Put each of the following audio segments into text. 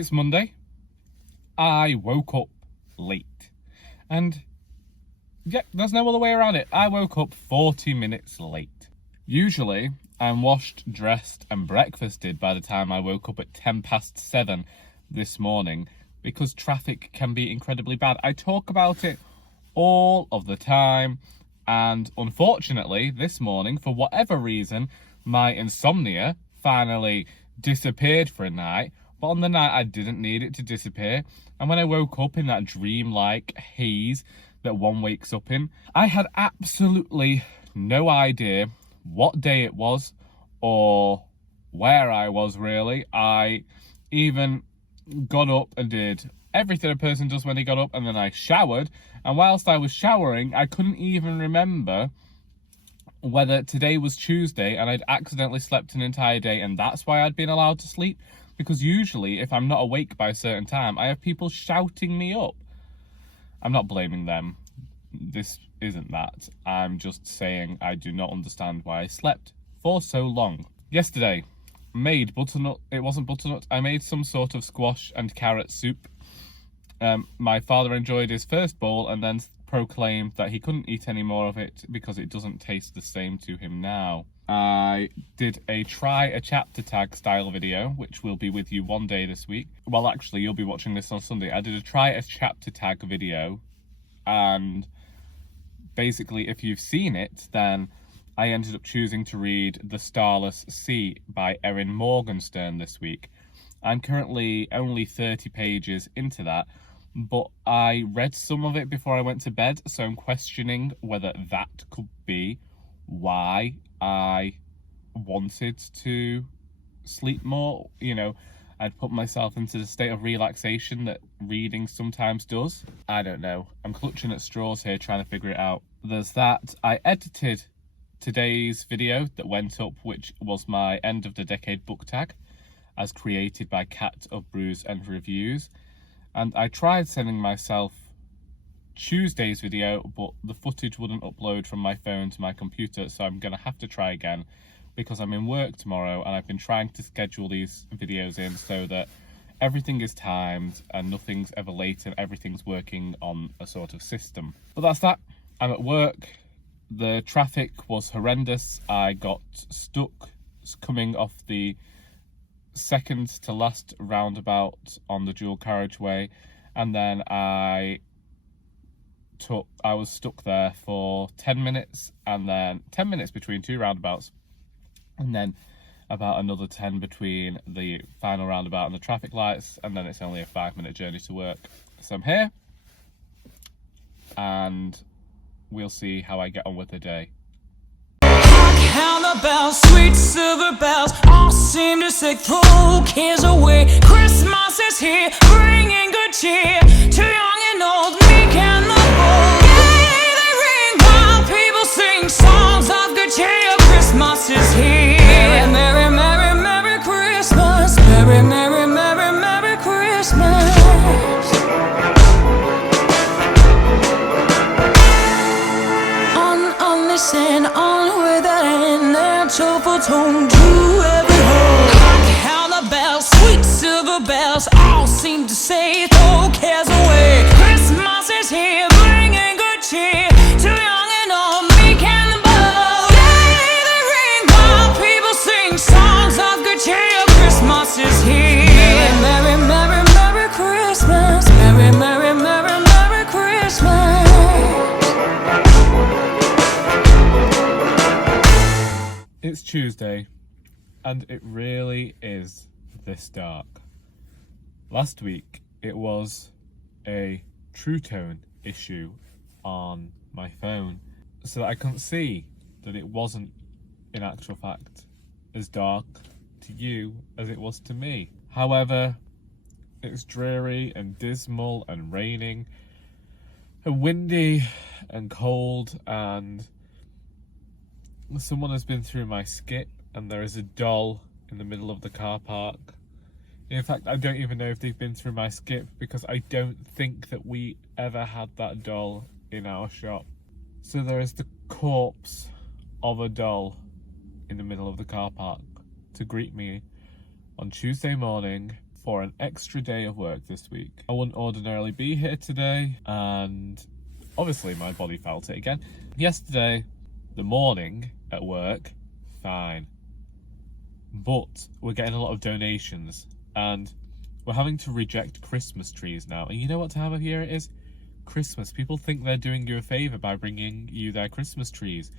It's Monday. I woke up late. And yeah, there's no other way around it. I woke up 40 minutes late. Usually, I'm washed, dressed and breakfasted by the time I woke up at 7:10 this morning because traffic can be incredibly bad. I talk about it all of the time, and unfortunately, this morning, for whatever reason, my insomnia finally disappeared for a night. But on the night I didn't need it to disappear, and when I woke up in that dream-like haze that one wakes up in, I had absolutely no idea what day it was or where I was really. I even got up and did everything a person does when he got up, and then I showered, and whilst I was showering I couldn't even remember whether today was Tuesday and I'd accidentally slept an entire day and that's why I'd been allowed to sleep. Because usually, if I'm not awake by a certain time, I have people shouting me up. I'm not blaming them. This isn't that. I'm just saying I do not understand why I slept for so long. Yesterday, made butternut. It wasn't butternut. I made some sort of squash and carrot soup. My father enjoyed his first bowl and then proclaimed that he couldn't eat any more of it because it doesn't taste the same to him now. I did a try a chapter tag style video, which will be with you one day this week. Well, actually, you'll be watching this on Sunday. I did a try a chapter tag video, and basically, if you've seen it, then I ended up choosing to read The Starless Sea by Erin Morgernstern this week. I'm currently only 30 pages into that, but I read some of it before I went to bed, so I'm questioning whether that could be why I wanted to sleep more. You know, I'd put myself into the state of relaxation that reading sometimes does. I don't know. I'm clutching at straws here trying to figure it out. There's that. I edited today's video that went up, which was my end of the decade book tag, as created by Cat of Brews and Reviews. And I tried sending myself Tuesday's video, but the footage wouldn't upload from my phone to my computer, so I'm gonna have to try again because I'm in work tomorrow and I've been trying to schedule these videos in so that everything is timed and nothing's ever late and everything's working on a sort of system. But that's that. I'm at work. The traffic was horrendous. I got stuck coming off the second to last roundabout on the dual carriageway, and then I was stuck there for 10 minutes, and then 10 minutes between two roundabouts, and then about another 10 between the final roundabout and the traffic lights, and then it's only a 5-minute journey to work. So I'm here, and we'll see how I get on with the day. Count the bells, sweet silver bells, all seem to say throw cares away. Christmas is here, bringing good cheer to young and old, meek and the bold. Yea, they ring while people sing songs of good cheer. Christmas is here. Merry, merry, merry Christmas. Merry, merry, merry, merry Christmas. Listen on with that in their cheerful tone to every home. Count the bells, sweet silver bells, all seem to say throw cares away. Christmas is here, bringing good cheer to young and old, meek and the bold. Yea, they ring while people sing songs of good cheer. Christmas is here. Merry, merry, merry Christmas. Merry, merry, merry, merry Christmas. It's Tuesday, and it really is this dark. Last week, it was a True Tone issue on my phone, so that I couldn't see that it wasn't, in actual fact, as dark to you as it was to me. However, it's dreary and dismal and raining and windy and cold, and someone has been through my skip and there is a doll in the middle of the car park. In fact, I don't even know if they've been through my skip because I don't think that we ever had that doll in our shop. So there is the corpse of a doll in the middle of the car park to greet me on Tuesday morning for an extra day of work this week. I wouldn't ordinarily be here today, and obviously my body felt it again. Yesterday, the morning at work, fine. But we're getting a lot of donations, and we're having to reject Christmas trees now. And you know what time of year it is? Christmas. People think they're doing you a favour by bringing you their Christmas trees.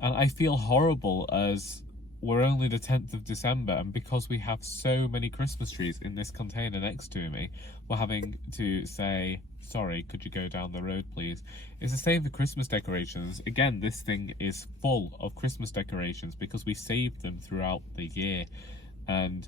And I feel horrible as we're only the 10th of December, and because we have so many Christmas trees in this container next to me, we're having to say, sorry, could you go down the road, please? It's the same for Christmas decorations. Again, this thing is full of Christmas decorations because we saved them throughout the year. And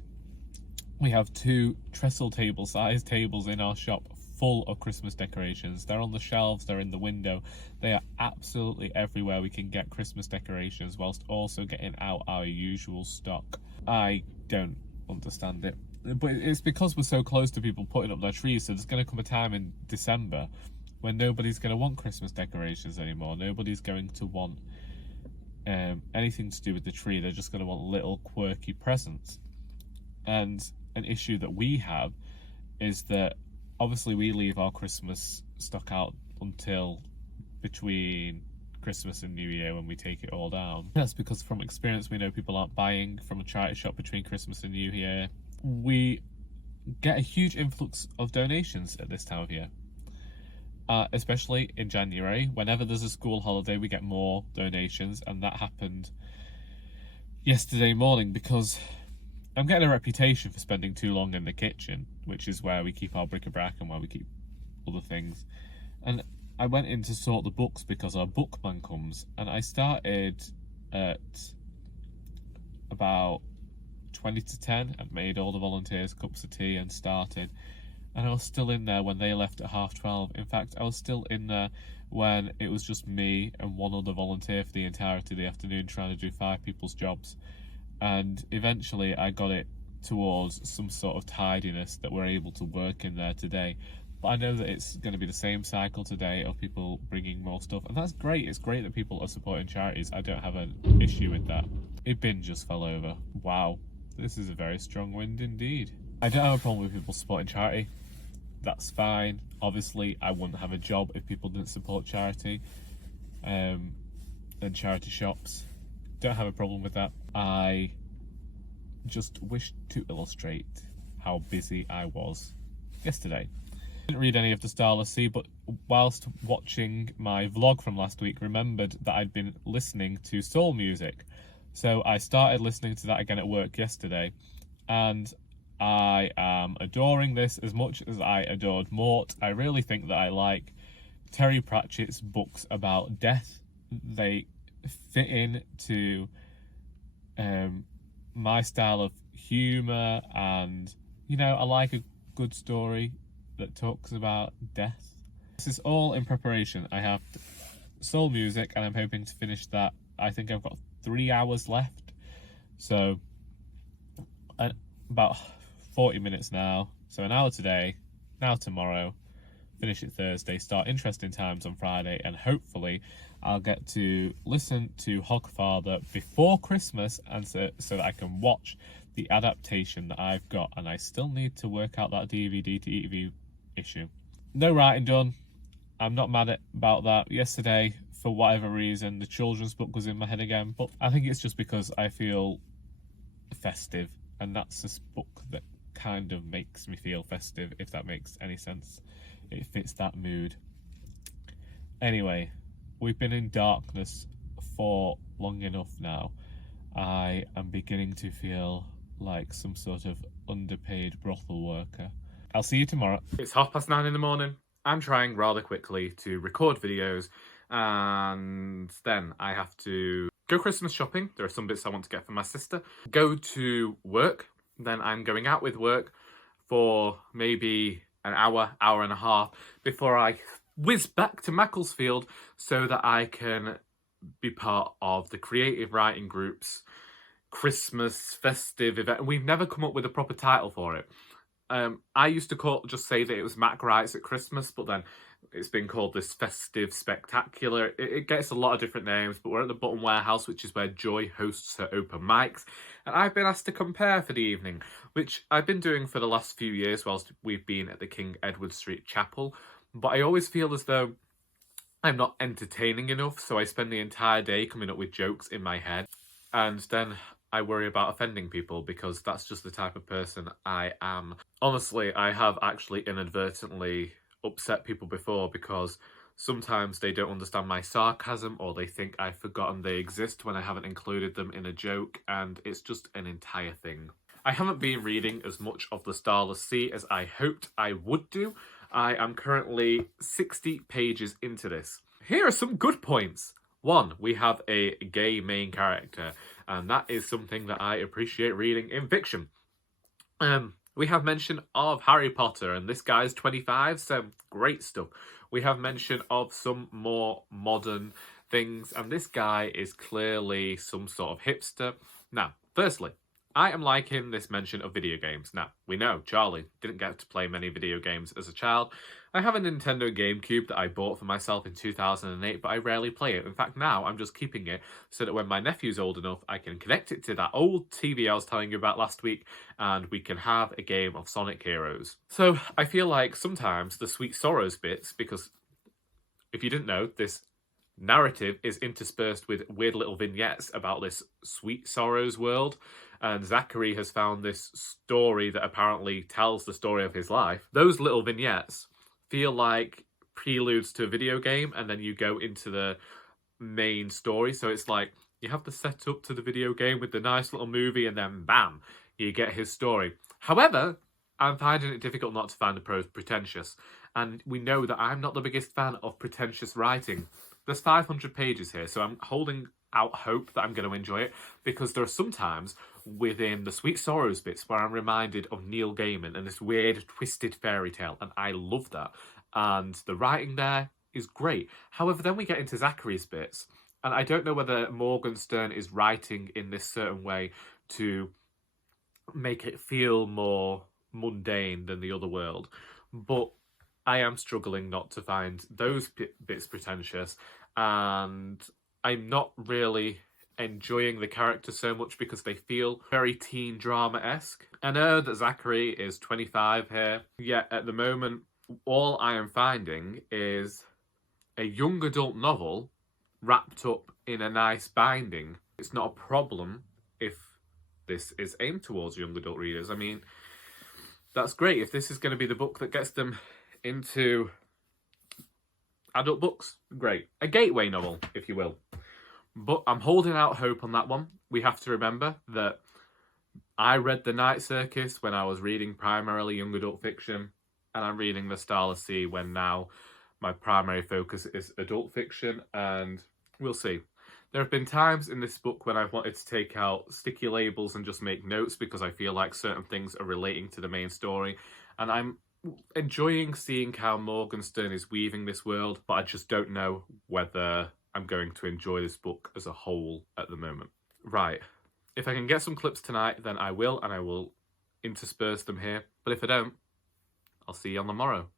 we have 2 trestle table sized tables in our shop full of Christmas decorations. They're on the shelves, they're in the window. They are absolutely everywhere we can get Christmas decorations, whilst also getting out our usual stock. I don't understand it. But it's because we're so close to people putting up their trees, so there's going to come a time in December when nobody's going to want Christmas decorations anymore. Nobody's going to want anything to do with the tree. They're just going to want little quirky presents. And an issue that we have is that obviously we leave our Christmas stock out until between Christmas and New Year when we take it all down. That's because from experience we know people aren't buying from a charity shop between Christmas and New Year. We get a huge influx of donations at this time of year. Especially in January. Whenever there's a school holiday we get more donations, and that happened yesterday morning because I'm getting a reputation for spending too long in the kitchen, which is where we keep our bric-a-brac and where we keep other things. And I went in to sort the books because our bookman comes, and I started at about 20 to 10 and made all the volunteers cups of tea and started. And I was still in there when they left at 12:30. In fact, I was still in there when it was just me and one other volunteer for the entirety of the afternoon trying to do 5 people's jobs. And eventually I got it towards some sort of tidiness that we're able to work in there today. But I know that it's going to be the same cycle today of people bringing more stuff, and that's great. It's great that people are supporting charities. I don't have an issue with that. A bin just fell over. Wow, this is a very strong wind indeed. I don't have a problem with people supporting charity. That's fine. Obviously I wouldn't have a job if people didn't support charity and charity shops. Don't have a problem with that. I just wish to illustrate how busy I was yesterday. Didn't read any of the Starless Sea, but whilst watching my vlog from last week, remembered that I'd been listening to soul music. So I started listening to that again at work yesterday, and I am adoring this as much as I adored Mort. I really think that I like Terry Pratchett's books about death. They fit into my style of humour, and you know, I like a good story that talks about death. This is all in preparation. I have soul music and I'm hoping to finish that. I think I've got 3 hours left, so about 40 minutes now, so an hour today, now tomorrow, finish it Thursday, start Interesting Times on Friday, and hopefully I'll get to listen to Hogfather before Christmas, and so that I can watch the adaptation that I've got. And I still need to work out that DVD to EV issue. No writing done. I'm not mad about that. Yesterday, for whatever reason, the children's book was in my head again, but I think it's just because I feel festive, and that's this book that kind of makes me feel festive, if that makes any sense. It fits that mood. Anyway, we've been in darkness for long enough now. I am beginning to feel like some sort of underpaid brothel worker. I'll see you tomorrow. It's 9:30 in the morning. I'm trying rather quickly to record videos, and then I have to go Christmas shopping. There are some bits I want to get for my sister. Go to work. Then I'm going out with work for maybe an hour, hour and a half before I whiz back to Macclesfield so that I can be part of the Creative Writing Group's Christmas festive event. We've never come up with a proper title for it. I used to just say that it was Mac Writes at Christmas, but then It's been called this festive spectacular. It gets a lot of different names, but we're at the Button Warehouse, which is where Joy hosts her open mics. And I've been asked to compare for the evening, which I've been doing for the last few years whilst we've been at the King Edward Street Chapel. But I always feel as though I'm not entertaining enough, so I spend the entire day coming up with jokes in my head. And then I worry about offending people because that's just the type of person I am. Honestly, I have actually inadvertently upset people before because sometimes they don't understand my sarcasm or they think I've forgotten they exist when I haven't included them in a joke, and it's just an entire thing. I haven't been reading as much of the Starless Sea as I hoped I would do. I am currently 60 pages into this. Here are some good points. 1, we have a gay main character, and that is something that I appreciate reading in fiction. We have mention of Harry Potter, and this guy's 25, so great stuff. We have mention of some more modern things, and this guy is clearly some sort of hipster. Now, firstly, I am liking this mention of video games. Now, we know Charlie didn't get to play many video games as a child. I have a Nintendo GameCube that I bought for myself in 2008, but I rarely play it. In fact, now I'm just keeping it so that when my nephew's old enough, I can connect it to that old TV I was telling you about last week, and we can have a game of Sonic Heroes. So I feel like sometimes the Sweet Sorrows bits, because if you didn't know, this narrative is interspersed with weird little vignettes about this Sweet Sorrows world, and Zachary has found this story that apparently tells the story of his life. Those little vignettes feel like preludes to a video game, and then you go into the main story. So it's like you have the setup to the video game with the nice little movie, and then bam, you get his story. However, I'm finding it difficult not to find the prose pretentious, and we know that I'm not the biggest fan of pretentious writing. There's 500 pages here, so I'm holding out hope that I'm going to enjoy it, because there are some times within the Sweet Sorrows bits where I'm reminded of Neil Gaiman and this weird twisted fairy tale, and I love that, and the writing there is great. However, then we get into Zachary's bits, and I don't know whether Morgernstern is writing in this certain way to make it feel more mundane than the other world, but I am struggling not to find those bits pretentious, and I'm not really enjoying the characters so much because they feel very teen drama-esque. I know that Zachary is 25 here, yet at the moment all I am finding is a young adult novel wrapped up in a nice binding. It's not a problem if this is aimed towards young adult readers. I mean, that's great. If this is going to be the book that gets them into adult books, great. A gateway novel, if you will. But I'm holding out hope on that one. We have to remember that I read The Night Circus when I was reading primarily young adult fiction, and I'm reading The Starless Sea when now my primary focus is adult fiction, and we'll see. There have been times in this book when I've wanted to take out sticky labels and just make notes because I feel like certain things are relating to the main story, and I'm enjoying seeing how Morgernstern is weaving this world, but I just don't know whether I'm going to enjoy this book as a whole at the moment. Right, if I can get some clips tonight, then I will, and I will intersperse them here, but if I don't, I'll see you on the morrow.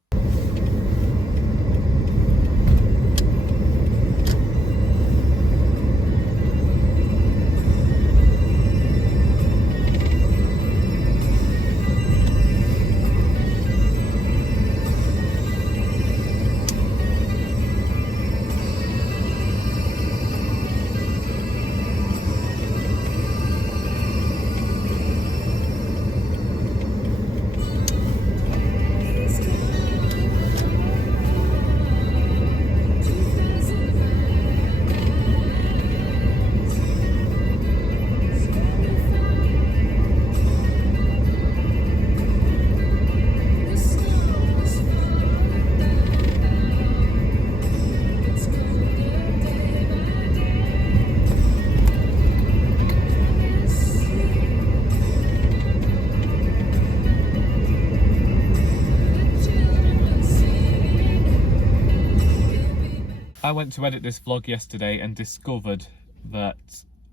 I went to edit this vlog yesterday and discovered that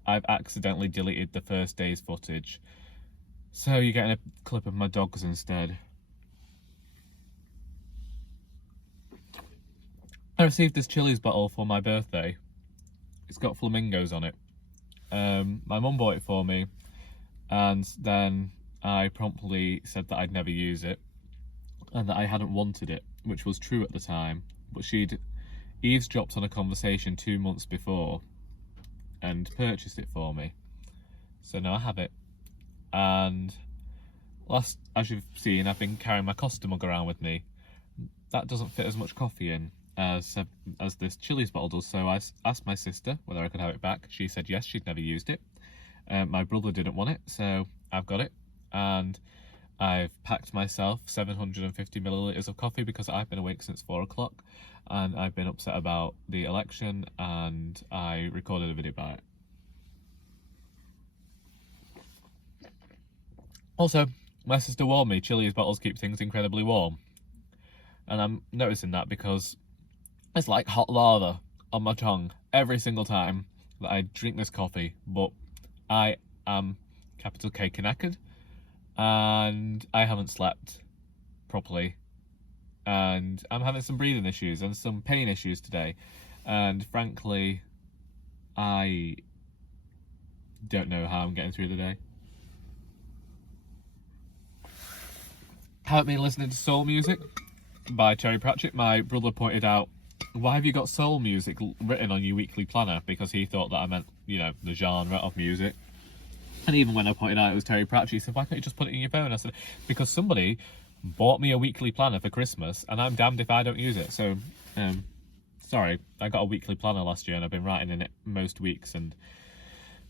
I've accidentally deleted the first day's footage. So you're getting a clip of my dogs instead. I received this Chili's bottle for my birthday. It's got flamingos on it. My mum bought it for me, and then I promptly said that I'd never use it and that I hadn't wanted it, which was true at the time, but she'd eavesdropped on a conversation 2 months before and purchased it for me. So now I have it. And as you've seen, I've been carrying my Costa mug around with me. That doesn't fit as much coffee in as this Chili's bottle does, so I asked my sister whether I could have it back. She said yes, she'd never used it. My brother didn't want it, so I've got it, and I've packed myself 750 millilitres of coffee because I've been awake since 4 o'clock and I've been upset about the election, and I recorded a video about it. Also, my sister warned me Chili's bottles keep things incredibly warm, and I'm noticing that because it's like hot lava on my tongue every single time that I drink this coffee. But I am capital K knackered, and I haven't slept properly, and I'm having some breathing issues and some pain issues today, and frankly I don't know how I'm getting through the day. Haven't been listening to soul music by Terry Pratchett. My brother pointed out, why have you got soul music written on your weekly planner? Because he thought that I meant, you know, the genre of music. And even when I pointed out it was Terry Pratchett, he said, why can't you just put it in your phone? I said, because somebody bought me a weekly planner for Christmas and I'm damned if I don't use it. So, sorry, I got a weekly planner last year and I've been writing in it most weeks, and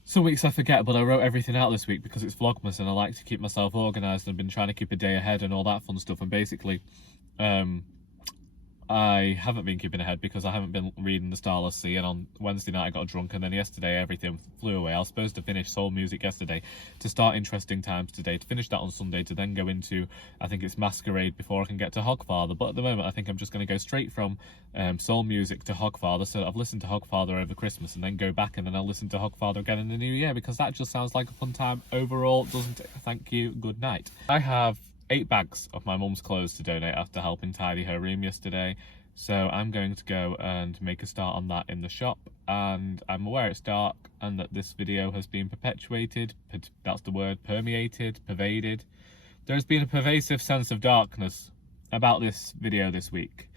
some weeks I forget, but I wrote everything out this week because it's Vlogmas and I like to keep myself organised, and I've been trying to keep a day ahead and all that fun stuff. And basically, I haven't been keeping ahead because I haven't been reading the Starless Sea, and on Wednesday night I got drunk, and then yesterday everything flew away. I was supposed to finish soul music yesterday, to start Interesting Times today, to finish that on Sunday, to then go into, I think it's Masquerade before I can get to Hogfather. But at the moment I think I'm just going to go straight from soul music to Hogfather. So I've listened to Hogfather over Christmas and then go back and then I'll listen to Hogfather again in the new year, because that just sounds like a fun time overall, doesn't it? Thank you, good night. I have 8 bags of my mum's clothes to donate after helping tidy her room yesterday, so I'm going to go and make a start on that in the shop. And I'm aware it's dark and that this video has been perpetuated, that's the word, permeated, pervaded. There's been a pervasive sense of darkness about this video this week.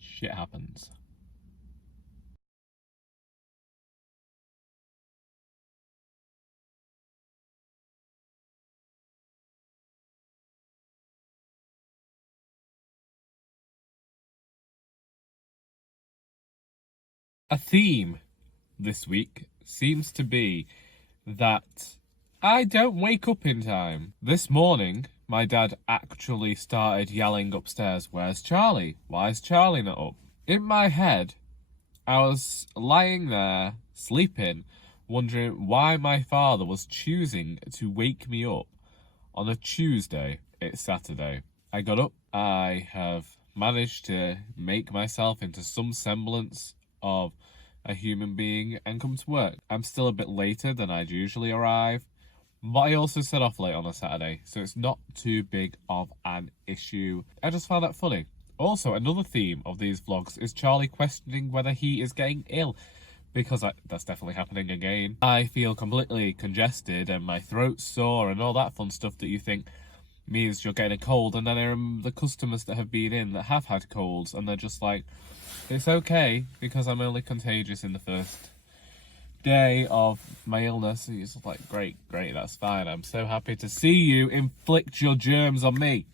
Shit happens. A theme this week seems to be that I don't wake up in time. This morning, my dad actually started yelling upstairs, "Where's Charlie? Why is Charlie not up?" In my head, I was lying there, sleeping, wondering why my father was choosing to wake me up on a Tuesday. It's Saturday. I got up. I have managed to make myself into some semblance of a human being and come to work. I'm still a bit later than I'd usually arrive, but I also set off late on a Saturday, so it's not too big of an issue. I just found that funny. Also, another theme of these vlogs is Charlie questioning whether he is getting ill, because that's definitely happening again. I feel completely congested and my throat's sore and all that fun stuff that you think means you're getting a cold, and then there are the customers that have been in that have had colds and they're just like, it's okay because I'm only contagious in the first day of my illness. And it's like, great, that's fine. I'm so happy to see you inflict your germs on me.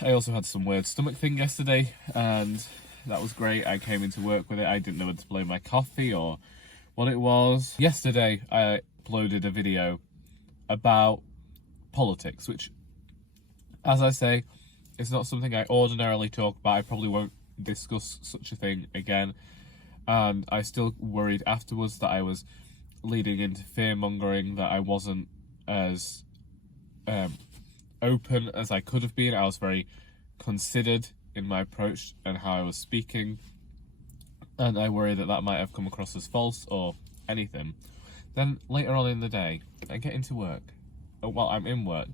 I also had some weird stomach thing yesterday and that was great. I came into work with it. I didn't know whether to blow my coffee or what it was. Yesterday I uploaded a video about politics, which, as I say, it's not something I ordinarily talk about. I probably won't discuss such a thing again, and I still worried afterwards that I was leading into fear-mongering, that I wasn't as open as I could have been. I was very considered in my approach and how I was speaking, and I worry that that might have come across as false or anything. Then later on in the day, I get into work. Well, I'm in work,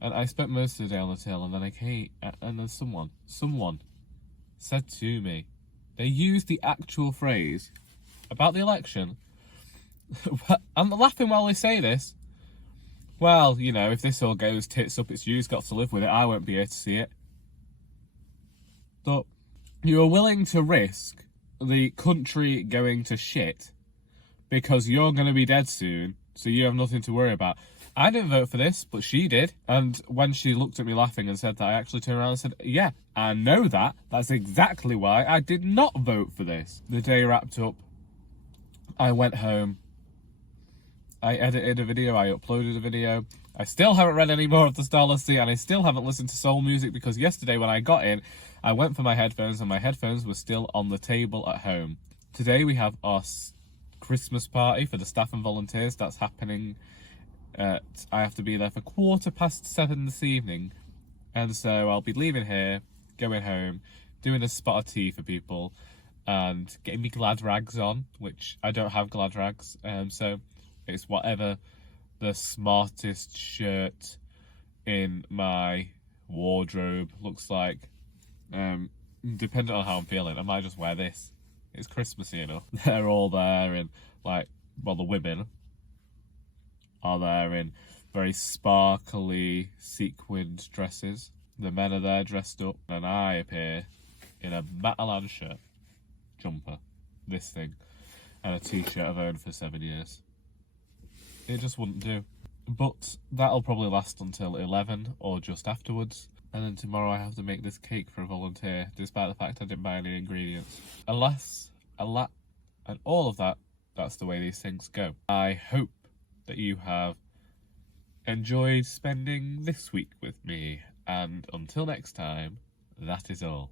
And I spent most of the day on the till, and then I came, and then someone said to me, they used the actual phrase about the election. I'm laughing while they say this. Well, you know, if this all goes tits up, it's you's got to live with it. I won't be here to see it. But you are willing to risk the country going to shit because you're going to be dead soon, so you have nothing to worry about. I didn't vote for this, but she did. And when she looked at me laughing and said that, I actually turned around and said, yeah, I know that. That's exactly why I did not vote for this. The day wrapped up. I went home. I edited a video. I uploaded a video. I still haven't read any more of the Starless, and I still haven't listened to soul music because yesterday when I got in, I went for my headphones and my headphones were still on the table at home. Today we have our Christmas party for the staff and volunteers. That's happening. I have to be there for 7:15 this evening, and so I'll be leaving here, going home, doing a spot of tea for people, and getting me glad rags on, which I don't have glad rags, so it's whatever the smartest shirt in my wardrobe looks like. Depending on how I'm feeling, I might just wear this. It's Christmassy enough. They're all there in, like, well, the women are there in very sparkly sequined dresses. The men are there dressed up, and I appear in a Matalan shirt, jumper, this thing, and a t-shirt I've owned for 7 years. It just wouldn't do. But that'll probably last until 11 or just afterwards. And then tomorrow I have to make this cake for a volunteer, despite the fact I didn't buy any ingredients. Alas, and all of that, that's the way these things go. I hope that you have enjoyed spending this week with me, and until next time, that is all.